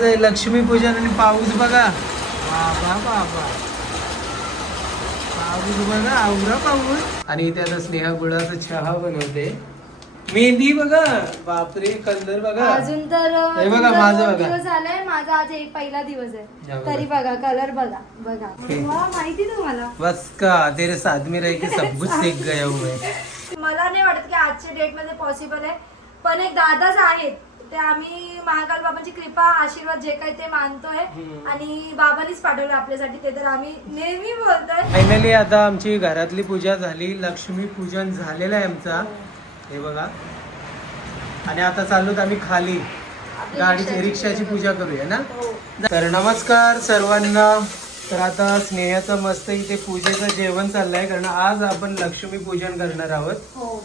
लक्ष्मीपूजन आणि पाऊस बघा. बाबा बाबा. पाऊस बघा आवरा पाऊस. आणि इथे आता स्नेहा गुळाचा चहा बनवते. मेहंदी बघा. बापरे कलर बघा. अजून तर हे बघा, माझं बघा. दिवस झालाय. माझा आज एक पहिला दिवस आहे. तरी बघा कलर बघा बघा. वा, माहिती तुम्हाला बस का? तेरे साथ में रह के सब कुछ सीख गया हूँ मैं. मला नाही वाटत की आजच्या डेटमध्ये पॉसिबल आहे. पण एक दादाच आहेत. ते आम्ही महाकाल बाबांची कृपा आशीर्वाद जे काही ते मानतोय. आणि बाबांनीच पाठवलं आपल्यासाठी ते तर आम्ही नेहमी बोलतोय. फायनली आता आमची घरातली पूजा झाली लक्ष्मी पूजन झालेलं आहे आमचा. हे. बघा. आणि आता चालूत आम्ही खाली. गाडीची रिक्षाची पूजा करूया ना? हो. तर नमस्कार सर्वांना. तर आता स्नेहाचं मस्त इथे पूजेचं जेवण चाललंय कारण आज आपण लक्ष्मी पूजन करणार आहोत. हो.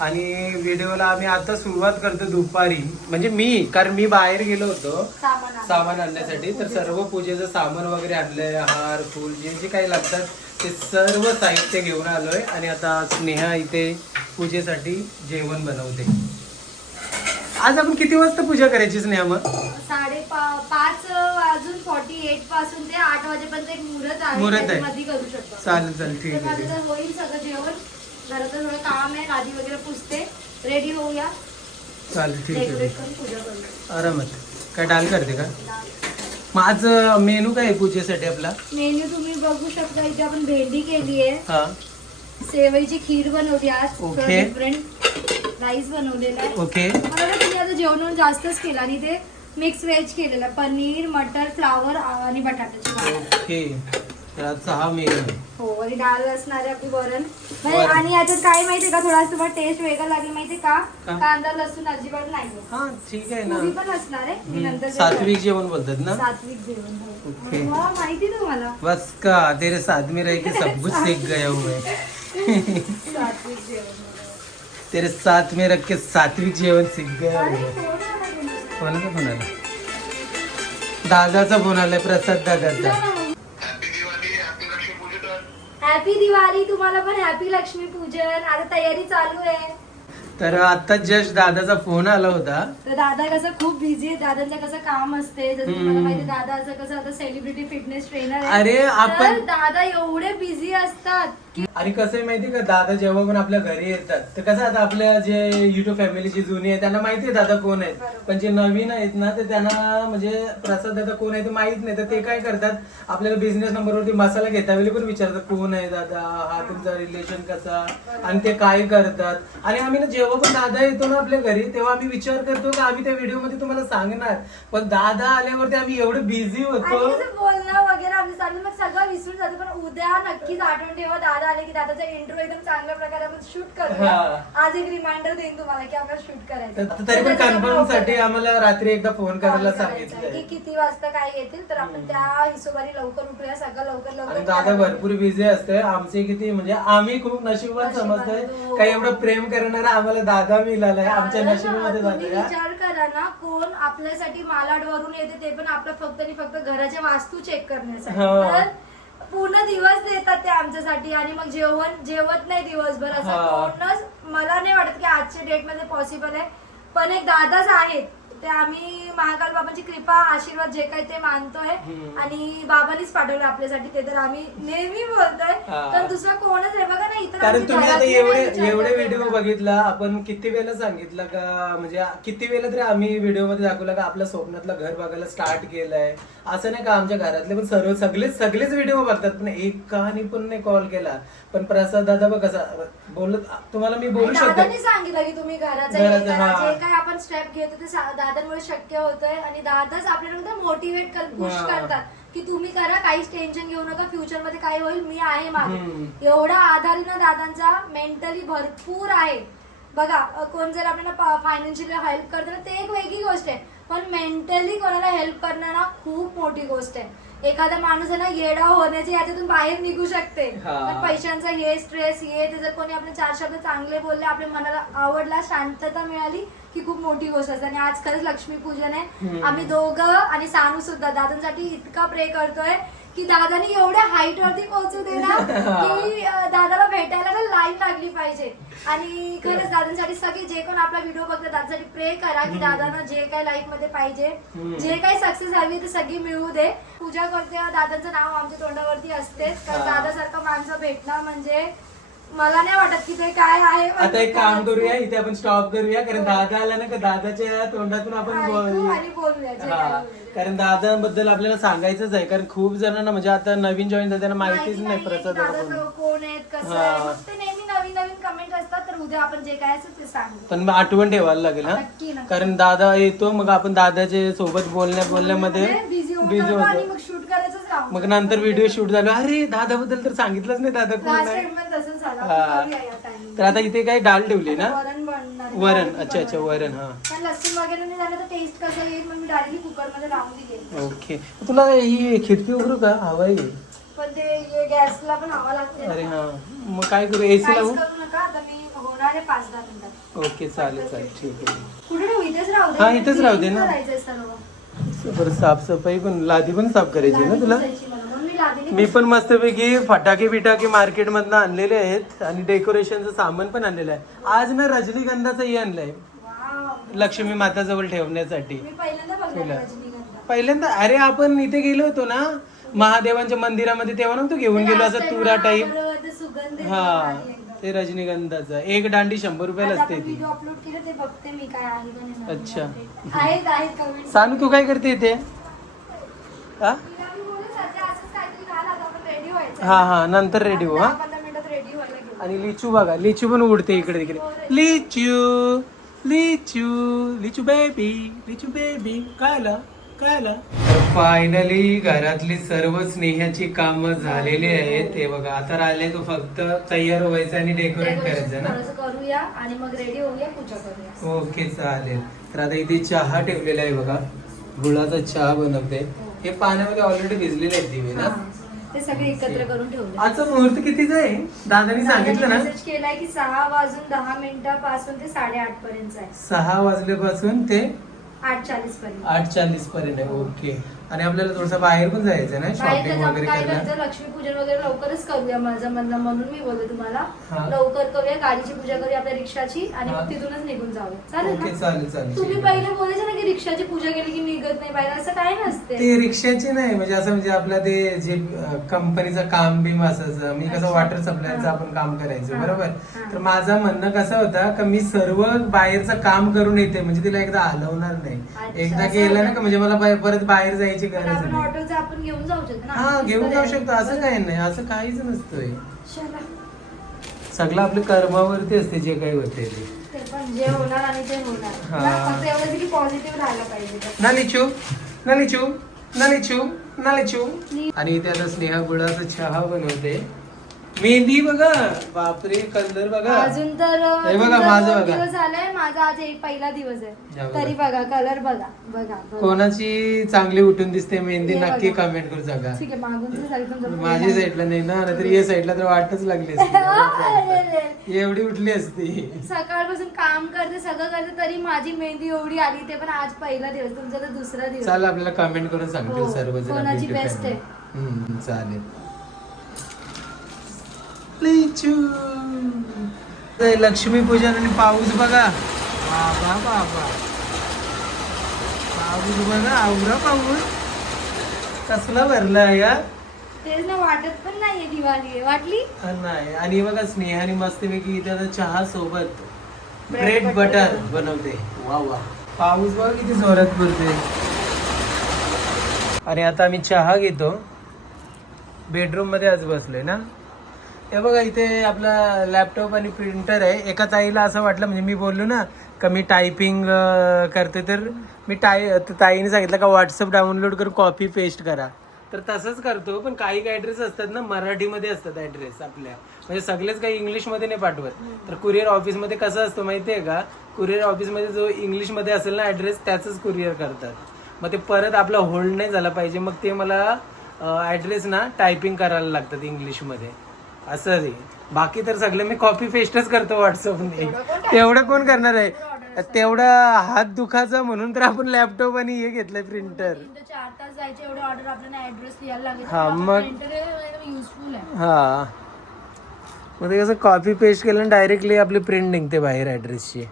आणि व्हिडिओला आम्ही आता सुरुवात करतो दुपारी. म्हणजे मी कारण मी बाहेर गेलो होतो सामान आणा. सामान आणण्यासाठी. तर सर्व पूजेचं सामान वगैरे आणलंय हार फुल जे जे काही लागतात ते सर्व साहित्य घेऊन आलोय. आणि आता स्नेहा इथे पूजेसाठी जेवण बनवते. आज आपण किती वाजता पूजा करायची स्नेहा मग? साडे पाच वाजून फॉर्टी एटपासून ते आठ वाजेपर्यंत एक मुहूर्त आहे. चालेल चालेल. ठीक आहे. होईल सगळं जेवण. घराचं थोडं काम आहे गादी वगैरे पुसते. रेडी होऊया. चालेल ठीक आहे. डेकोरेट करून. पूजा. आरामात. काय डाल करते का? मग आज मेनू काय आहे पूजेसाठी आपला? मेन्यू तुम्ही बघू शकता इथे आपण भेंडी केली आहे. हा. सेवईची खीर बनवली आज. ओके. डिफरंट राईस बनवलेला आहे. ओके. मला वाटतं तुम्ही आता जेवण जास्तच केलं. आणि ते मिक्स व्हेज केलेलं आहे. पनीर मटर फ्लावर आणि बटाट्याची भाजी. ओके. तर आजचा हा मेनू हो आणि डाळ असणारे आपली वरण. म्हणजे वरण. आणि याच्यात काय माहितीये का? थोडा तुम्हाला टेस्ट वेगळा लागेल माहितीये का? का? कांदा लसूण अजिबात नाहीये हा ठीक आहे पुरी ना पण असणार आहे. मी हम्म, नंतर सात्विक जेवण बोलतात ना? सात्विक जेवण हो. ओके. वा, माहिती तुम्हाला. बस का? तेरे साथ में रह के सब कुछ सीख गया हूँ. मैं सात्विक जेवण. तेरे साथ में रख के सात्विक जेवण सीख गया हूँ अरे मैं. कोणाचा फोन आला दादाचा फोन आलाय प्रसाद दादाचा. हॅपी दिवाळी तुम्हाला पण हॅपी लक्ष्मी पूजन आता तयारी चालू आहे. तर आता जस्ट दादाचा फोन आला होता. तर दादा कसं खूप बिझी आहे. दादांचं कसं काम असते जसं तुम्हाला. माहिती दादाचं कसं आता सेलिब्रिटी फिटनेस ट्रेनर अरे, आपण- दादा एवढे बिझी असतात. आणि कसं आहे माहिती का दादा जेव्हा पण आपल्या घरी येतात तर कसं आता आपल्या जे युट्यूब फॅमिलीची जुनी आहे त्यांना माहिती आहे दादा कोण आहेत. पण जे नवीन आहेत ना ते त्यांना म्हणजे प्रसाद दादा कोण आहे ते माहीत नाही. तर ते काय करतात आपल्याला बिझनेस नंबरवरती मसाला घेता वेळी पण विचारतात कोण आहे दादा? हा तुमचा रिलेशन कसा? आणि ते काय करतात? आणि आम्ही ना जेव्हा पण दादा येतो ना आपल्या घरी तेव्हा आम्ही विचार करतो की आम्ही त्या व्हिडिओमध्ये तुम्हाला सांगणार. पण दादा आल्यावरती आम्ही एवढे बिझी होतो. बोलणं वगैरे आपलं चालू मग सगळं विसरून जातो. पण उद्या नक्कीच आठवण ठेवा. दादा आले की दादाचा इंट्रो एकदम चांगल्या प्रकारे आपण शूट करूया. हा. आज एक रिमाइंडर देईन तुम्हाला की आपल्याला शूट करायचं तर- तरी पण कन्फर्मसाठी आम्हाला रात्री एकदा फोन करायला की किती वाजता काय येतील तर आपण त्या हिशोबाने लवकर उठूया. सगळं लवकर आणि लवकर दादा भरपूर बिझी असते आमचे किती म्हणजे आम्ही खूप नशिबात नशिबात, समजतोय. हो. काही एवढं प्रेम करणारा आम्हाला दादा मिळालाय. आमच्या कारण नशिबामध्ये तुम्ही विचार करा ना कोण आपल्यासाठी मालाड वरून येते ते पण आपलं फक्त आणि फक्त घराच्या वास्तू चेक करण्यासाठी हो. तर पूर्ण दिवस देतात ते आमच्यासाठी आणि मग जेवण जेवत नाही दिवसभर असं हा. कोणच मला नाही वाटत की आजच्या डेटमध्ये पॉसिबल आहे पण एक दादाच आहेत ते आम्ही महाकाल बाबांची कृपा आशीर्वाद जे काही ते मानतोय. आणि बाबांनीच पाठवलं आपल्यासाठी ते तर आम्ही नेहमी बोलतोय. पण दुसरा कोणच आहे बघा ना इतर कारण तुम्ही आता घरातले एवढे नाही विचार एवढे करत व्हिडिओ. बघितला आपण किती वेळा सांगितलं का म्हणजे किती वेळा तरी आम्ही व्हिडिओमध्ये दाखवलं का आपल्या स्वप्नातलं घर बघायला स्टार्ट केलंय असं नाही का आमच्या घरातले पण सर्व सगळेच सगळेच व्हिडिओ बघतात पण एकाने पण नाही कॉल केला पण प्रसाद दादा बघ कसा बोलत तुम्हाला मी बोलू शकतो दादांनी सांगितलं की तुम्ही घराचं हे घराचं, करा. हा. जे काय आपण स्टेप घेतो ते सा- दादांमुळे शक्य होतंय आणि दादाच आपल्याला मोटिवेट कर पुश. करतात की तुम्ही करा काहीच टेन्शन घेऊ नका फ्युचरमध्ये काय होईल मी आहे मागे. एवढा आधारी ना दादांचा मेंटली भरपूर आहे बघा कोण जर आपल्याला फायनान्शियली हेल्प करतं ना ते एक वेगळी गोष्ट आहे पण मेंटली कोणाला हेल्प करणं ना खूप मोठी गोष्ट आहे एखादा माणूस आहे ना येडा होण्याची याच्यातून बाहेर निघू शकते. पण पैशांचा हे स्ट्रेस हे ते जर कोणी आपले चार शब्द चांगले बोलले आपल्या मनाला आवडला शांतता मिळाली की खूप मोठी गोष्ट असते आणि आज खरंच लक्ष्मी पूजन आहे. आम्ही दोघं आणि सानू सुद्धा दादांसाठी इतका प्रे करतोय की दादानी एवढ्या हाईट वरती पोहोचू दे ना की दादाला भेटायला ना लाईन लागली पाहिजे आणि खरंच दादांसाठी सगळे जे कोण आपला व्हिडिओ बघतात दादासाठी प्रे करा की दादांना जे काय लाईफमध्ये पाहिजे. जे काही सक्सेस हवी ते सगळी मिळू दे पूजा करते दादाचं नाव आमच्या तोंडावरती असतेच कारण हा. दादासारखं माणसं भेटणं म्हणजे मला नाही वाटत की ते काय आहे आता एक काम करूया इथे आपण स्टॉप करूया कारण दादा आला ना का दादाच्या तोंडातून आपण ऐकू बोलूया. आणि बोलूया जे काय हा. कारण दादांबद्दल आपल्याला सांगायचंच आहे कारण खूप जणांना म्हणजे आता नवीन जॉईन झालं त्यांना माहितीच माहिती नाही नाहीये प्रसाद की दादा दादा कोण. कोण आहेत कसं हा. आहे मग ते नेहमी नवीन नवीन कमेंट असतात तर उद्या आपण जे काय असेल ते सांगू पण मग आठवण ठेवायला लागेल नक्की कारण दादा येतो मग आपण दादाच्या सोबत बोलण्या बोलण्यामध्ये बिझी बिझी होतो आणि होतो मग शूट करायचंच राहून मग नंतर व्हिडिओ शूट झालो अरे दादा बद्दल तर सांगितलंच नाही दादा कोण आहे टाइम पण तसंच झालं. तर आता इथे काय डाल ठेवली ना? वरण बनणार आहे. वरण. डाळ अच्छा अच्छा. वरण हा. पण लसूण वगैरे नाही झालं तर टेस्ट कसं येईल मग मी डायरेक्टली कुकरमध्ये लावून दिले ओके. तुला ही खिडकी उघडू का? हवा आहे. पण ते गॅसला पण हवा लागते ना. अरे हा. मग काय करू? एसी लावू? करू नका आता मी होणार आहे पाच दहा मिनिटात. ओके चालेल चालेल. ठीक आहे. कुठे ठेवू? इथेच राहू दे. हा, इथेच राहू दे ना. बरं साफसफाई पण लादी पण साफ करायची ना तुला लादी पुसायची मला. म्हणून मी पण मस्तपैकी फटाके बिटाके मार्केट मधनं आणलेले आहेत आणि डेकोरेशनचं सामान पण आणलेलं आहे. आज ना रजनीगंधाचं हे आणलंय. लक्ष्मी माताजवळ ठेवण्यासाठी. मी पहिल्यांदा बघणार तुला. पहिल्यांदा? अरे आपण इथे गेलो होतो ना महादेवांच्या मंदिरामध्ये तेव्हा नव्हतो घेऊन गेलो असं तुरा टाईप ते हा. ते रजनीगंधाचं. एक दांडी शंभर रुपयाला असते ती. ते अच्छा. सानू तू काय करते इथे? हा हा हा नंतर रेडी हो हा. आणि लिचू बघा लिचू पण उडते इकडे तिकडे. लिचू लिचू लिचू बेबी लिचू बेबी काय आलं काय आलं फायनली घरातली सर्व स्नेहाची कामं झालेली आहेत. ते बघा आता राहिले तो फक्त तयार व्हायचं आणि डेकोरेट करायचं ना? थोडंसं करूया आणि मग रेडी होऊया पूजा करूया. ओके चालेल. तर आता इथे चहा ठेवलेला आहे बघा. गुळाचा चहा बनवते. हे पाण्यामध्ये ऑलरेडी भिजलेले आहेत दिवे ना. ते सगळे एकत्र करून ठेवले. आजचा मुहूर्त कितीचा आहे? दादानी सांगितलं ना? मेसेज केलाय की सहा वाजून दहा मिनिटापासून ते साडेआठ पर्यंत आहे. सहा वाजल्यापासून ते आठ चाळीस पर्यंत. आठ चाळीस पर्यंत आहे. ओके. आणि आपल्याला थोडस बाहेर पण जायचं ना शॉपिंग वगैरे करायला करतो लक्ष्मीपूजन वगैरे लवकरच करूया माझं म्हणणं म्हणून मी बोलले तुम्हाला हा. लवकर करूया गाडीची पूजा करूया आपल्या रिक्षाची आणि हा. मग तिथूनच निघून जाऊया चालेल ओके ना चालेल चालेल तुम्ही ठीक आहे. पहिले बोलायचं ना की रिक्षाची पूजा केली की निघत नाही बाहेर असं काय नसते ते रिक्षाची नाही म्हणजे असं म्हणजे आपलं ते जे कंपनीचं काम बिम असायचं मी कसं अच्छा. वॉटर सप्लायचं हा. आपण काम करायचो हा. बरोबर हा. तर माझं म्हणणं कसं होतं का मी सर्व बाहेरचं काम करून येते म्हणजे तिला एकदा हलवणार नाही अच्छा, एकदा असं केलं ना. का म्हणजे मला बाहेर- परत बाहेर जायची पण गरज आपण नाही. आपण घेऊन जाऊ शकतो ना. हा घेऊन जाऊ शकतो. असं. काही नाही. असं काहीच नसतंय. चला. सगळं आपल्या कर्मावरती असते जे काही होते ते. ते पण जे होणार आणि ते होणार. हा. ना, फक्त एवढं की पॉझिटिव्ह राहायला पाहिजे बस. ना लिचू ना लिचू ना लिचू ना लिचू नी- आणि इथे आता स्नेहा गुळाचा चहा बनवते. मेहंदी बघा बापरे कलर बघा अजून तर हे बघा, तुमचा माझं दोन बघा. दिवस झालाय माझा आज एक पहिला दिवस या आहे बघा. तरी बघा कलर बघा बघा बघा. कोणाची चांगली उठून दिसते मेहंदी हे नक्की बघा. कमेंट करू सांगा ठीक आहे मागून. माझ्या साईडला नाही ना नाहीतर या साईडला तर वाटच लागली असती. एवढी उठली असती सकाळपासून काम करते सगळं करते तरी माझी मेहंदी एवढी आली ते पण आज पहिला दिवस तुमचा तर दुसरा दिवस चाल आपल्याला कमेंट करून सांगतील हो. सर्वजण कोणाची आपली best family. आहे? हम्म, चालेल लिचू लक्ष्मी पूजन आणि पाऊस बघा. बाबा बाबा. पाऊस बघा आवरा पाऊस. कसला भरला या तेच ना वाटत पण नाहीये दिवाळी आहे वाटली नाही. आणि बघा स्नेहाने मस्तपैकी इथे चहा सोबत ब्रेड. बटर बनवते. वा वा. पाऊस बघा किती जोरात पडते आणि आता आम्ही चहा घेतो. बेडरूममध्ये आज बसलोय ना? हे बघा इथे आपला लॅपटॉप आणि प्रिंटर आहे. एका ताईला असं वाटलं म्हणजे मी बोललो ना का मी टायपिंग करते तर मी टाय ताईने सांगितलं का व्हॉट्सअप डाउनलोड करून कॉपी पेस्ट करा. तर तसंच करतो पण काही काही ॲड्रेस असतात ना मराठीमध्ये असतात ॲड्रेस आपल्या. म्हणजे सगळेच काही इंग्लिशमध्ये नाही पाठवत. तर कुरिअर ऑफिसमध्ये कसं असतं माहिती आहे का कुरिअर ऑफिसमध्ये जो इंग्लिशमध्ये असेल ना ॲड्रेस त्याचंच कुरिअर करतात. मग ते परत आपला होल्ड नाही झाला पाहिजे. मग ते मला ॲड्रेस ना टायपिंग करायला लागतात इंग्लिशमध्ये. असं रे. बाकी तर सगळं मी कॉपी पेस्टच करतो व्हॉट्सअपने तेवढं कोण करणार आहे? तेवढा हात दुखाचा म्हणून तर आपण लॅपटॉप आणि हे घेतलंय प्रिंटर तीन ते चार तास जायचे एवढे ऑर्डर आपल्याला ऍड्रेस लिहायला लागेल हा, मग- युजफुल आहे. हा. मग ते कसं कॉपी पेस्ट केलं डायरेक्टली आपली प्रिंट निघते बाहेर ॲड्रेसची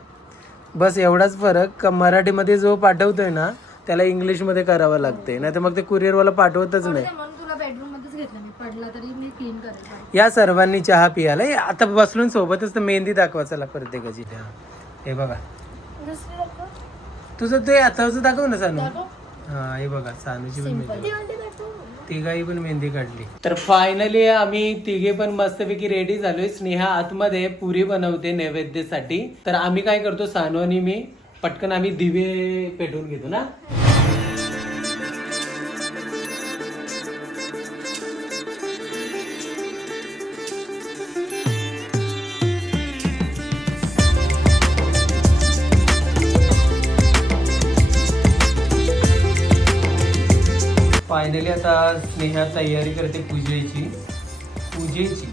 बस एवढाच फरक. का मराठीमध्ये जो पाठवतोय ना त्याला इंग्लिशमध्ये करावं लागते नाही तर मग ते कुरिअरवाला पाठवतच नाही म्हणून तुला बेडरूम मध्येच घेतलं मी पडला तरी मी क्लीन करेल या सर्वांनी चहा पियाला. आता बसलून सोबतच तर मेहंदी दाखवा चला प्रत्येकाची हे. बघा. दुसरी दाखव. तुझं ते आताचं दाखव ना सानू. हा हे बघा सानूची पण मेहंदी. तिघाही पण मेहंदी काढली. तर फायनली आम्ही तिघे पण मस्तपैकी रेडी झालोय. स्नेहा आतमध्ये पुरी बनवते नैवेद्यासाठी. तर आम्ही काय करतो सानू आणि मी पटकन आम्ही दिवे पेटवून घेतो ना? आता स्नेहा तयारी करते पूजेची. पूजेची.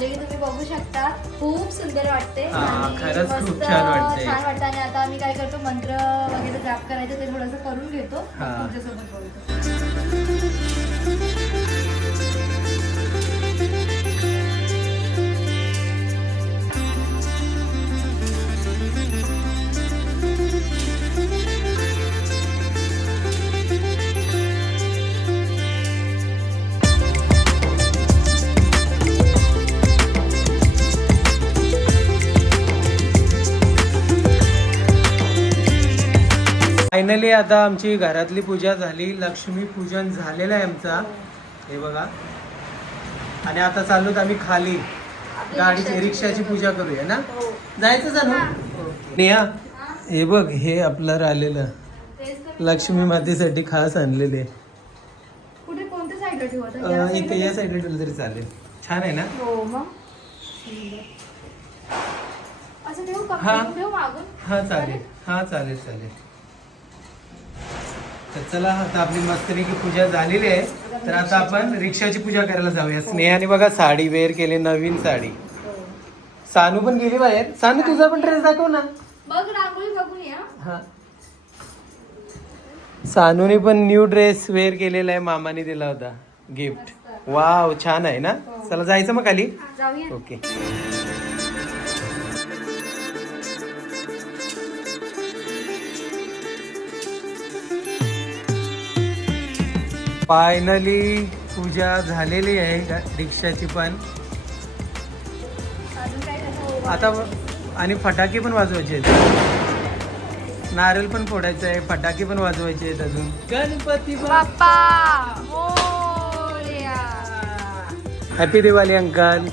झालेली तुम्ही बघू शकता. खूप सुंदर वाटते. हा, आणि खरंच खूप मस्त छान वाटते. छान वाटतं. आणि आता आम्ही काय करतो मंत्र वगैरे जाप करायचं ते थोडंसं करून घेतो. हा. तुमच्यासोबत बोलतो. फायनली आता आमची घरातली पूजा झाली. लक्ष्मी पूजन झालेलं आहे आमचा. हे बघा. आणि आता चाललोत आम्ही खाली. गाडीची रिक्षाची पूजा करूया ना? हो. जायचं नेहा हे बघ हे आपलं राहिलेलं. लक्ष्मी मातेसाठी खास आणलेले इथे? या साईडला ठेवलं तरी चालेल. छान आहे ना? हो हा. हा चालेल. हा चालेल चालेल. तर चला आता आपली मस्तपैकी पूजा झालेली आहे. तर आता आपण रिक्षाची पूजा करायला जाऊया. स्नेहाने बघा साडी वेअर केली नवीन साडी. हो. सानू पण गेली बाहेर. सानू तुझा पण ड्रेस दाखव ना. हा. सानूने पण न्यू ड्रेस वेअर केलेला आहे मामाने दिला होता गिफ्ट वाव छान आहे ना? चला जायचं मग खाली? ओके फायनली पूजा झालेली आहे रिक्षाची पण. अजून काय त्याचं आता आणि फटाके पण वाजवायचे आहेत. नारळ पण फोडायचं आहे फटाके पण वाजवायचे आहेत अजून. गणपती बाप्पा. हॅपी दिवाळी अंकल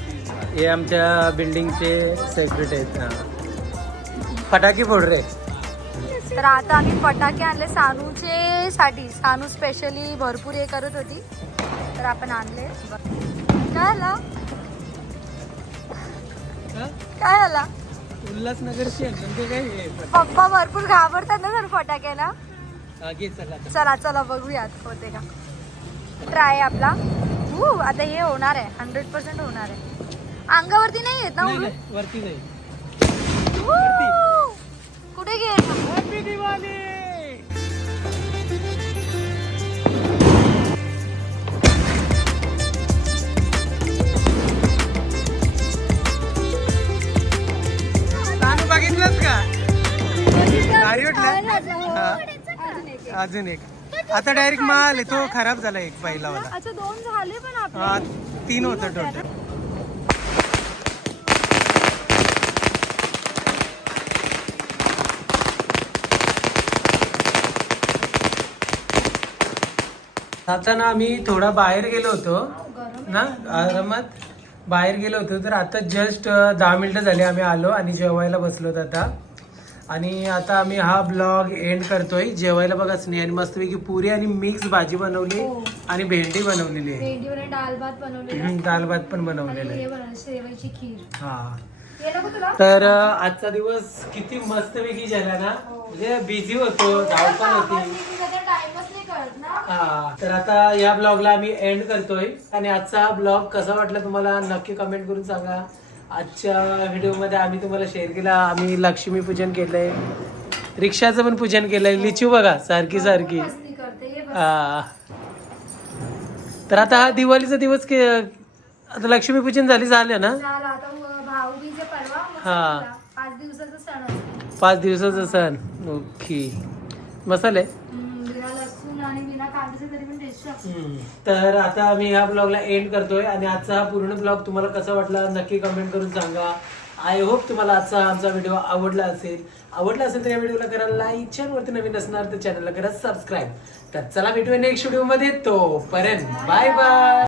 हे आमच्या बिल्डिंगचे सेक्रेट आहेत. फटाके फोड रे. तर आता आम्ही फटाके आणले सानूचे साठी. सानू स्पेशली भरपूर हे करत होती. तर आपण आणले. काय आला काय आला उल्हासनगरची? पप्पा भरपूर घाबरतात ना सर फटाक्याला चला. चला. चला बघूयात होते का. ट्राय आपला. हू, आता हे होणार आहे. हंड्रेड पर्सेंट होणार आहे. अंगावरती नाही येत ना नाही? नाही, वरती जाईल हू! कुठे गेल? हॅपी दिवाळी बघितलंच का? हा. अजून एक. आता डायरेक्ट माल आहे तो खराब झाला एक पहिला वाला अच्छा दोन झाले पण हा तीन होतं टोटल आता ना आम्ही थोडा बाहेर गेलो होतो. गरम ना आरामात बाहेर गेलो होतो. तर आता जस्ट दहा मिनिटं झाली आम्ही आलो आणि जेवायला बसलो आता. आणि आता आम्ही हा ब्लॉग एंड करतोय. जेवायला बघा स्नेहाने मस्तपैकी पुरी आणि मिक्स भाजी बनवली हो. आणि भेंडी बनवलेली आहे. भात बनवलेला दाल भात पण आणि बनवलेलं आहे. हे हा. तर आजचा दिवस किती मस्तपैकी झाला ना. हो. म्हणजे बिझी होतो धावपळ होती टाइमच नाही कळत ना हा तर आता या ब्लॉगला आम्ही एंड करतोय. आणि आजचा हा ब्लॉग कसा वाटला तुम्हाला नक्की कमेंट करून सांगा. आजच्या व्हिडिओमध्ये आम्ही तुम्हाला शेअर केला. आम्ही लक्ष्मी पूजन केलंय. रिक्षाचं पण पूजन केलंय. लिचू बघा सारखी सारखी. हा. तर आता हा दिवाळीचा दिवस के आता लक्ष्मी पूजन झाली झालं ना? हा. पाच दिवसाचा सण ओके. मसाले तर आता आम्ही ह्या ब्लॉगला एंड करतोय आणि आजचा हा पूर्ण ब्लॉग तुम्हाला कसा वाटला नक्की कमेंट करून सांगा. आय होप तुम्हाला आजचा आमचा व्हिडिओ आवडला असेल. आवडला असेल तर या व्हिडिओला करा लाईक चॅनलवरती नवीन असणार तर चॅनलला करा सबस्क्राईब तर चला भेटूया नेक्स्ट व्हिडिओमध्ये तो पर्यंत बाय बाय